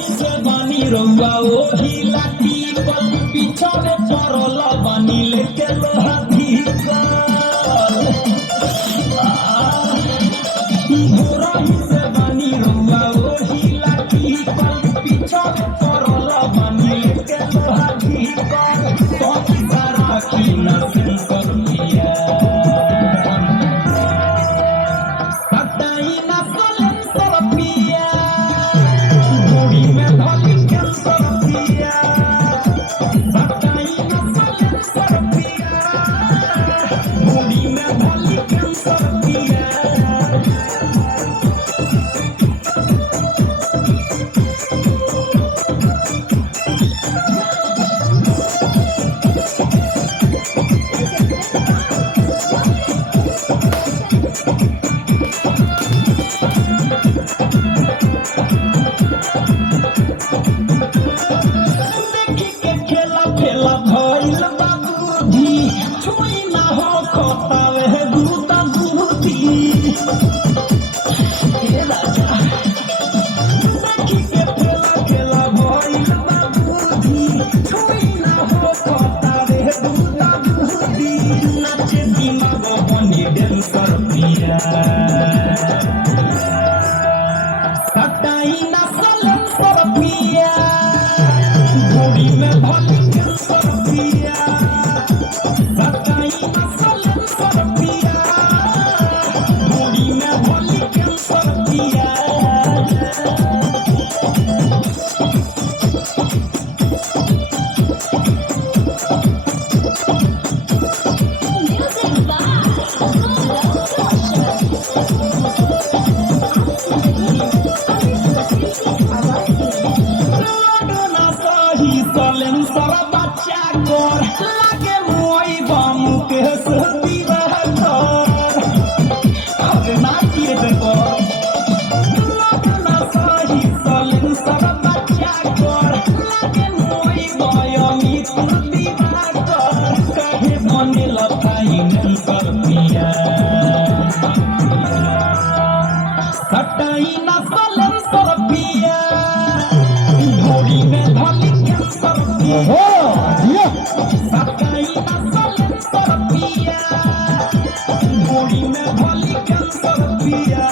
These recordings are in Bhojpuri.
रउआ ओही लाठी कल पिछड़े पड़ल बानी लेके लोहाधी कल भोरही से बानी रउआ ओही लाठी कल पिछड़े पड़ल बानी लेके लोहाधी कल तो सारा की न सेंसर किया सटाई न सेंसर पिया गोड़ी में धली सटाई न सेंसर पिया गोड़ी में धली कैंसर पिया सटाई न सेंसर पिया गोड़ी में धली कैंसर पिया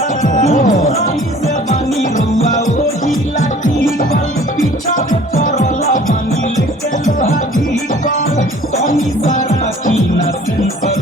भोरही से बानी रउआ ओही लाठी कल पिछड़े पड़ल बानी लेके लोहाधी कल तनी सारा की न सेंसर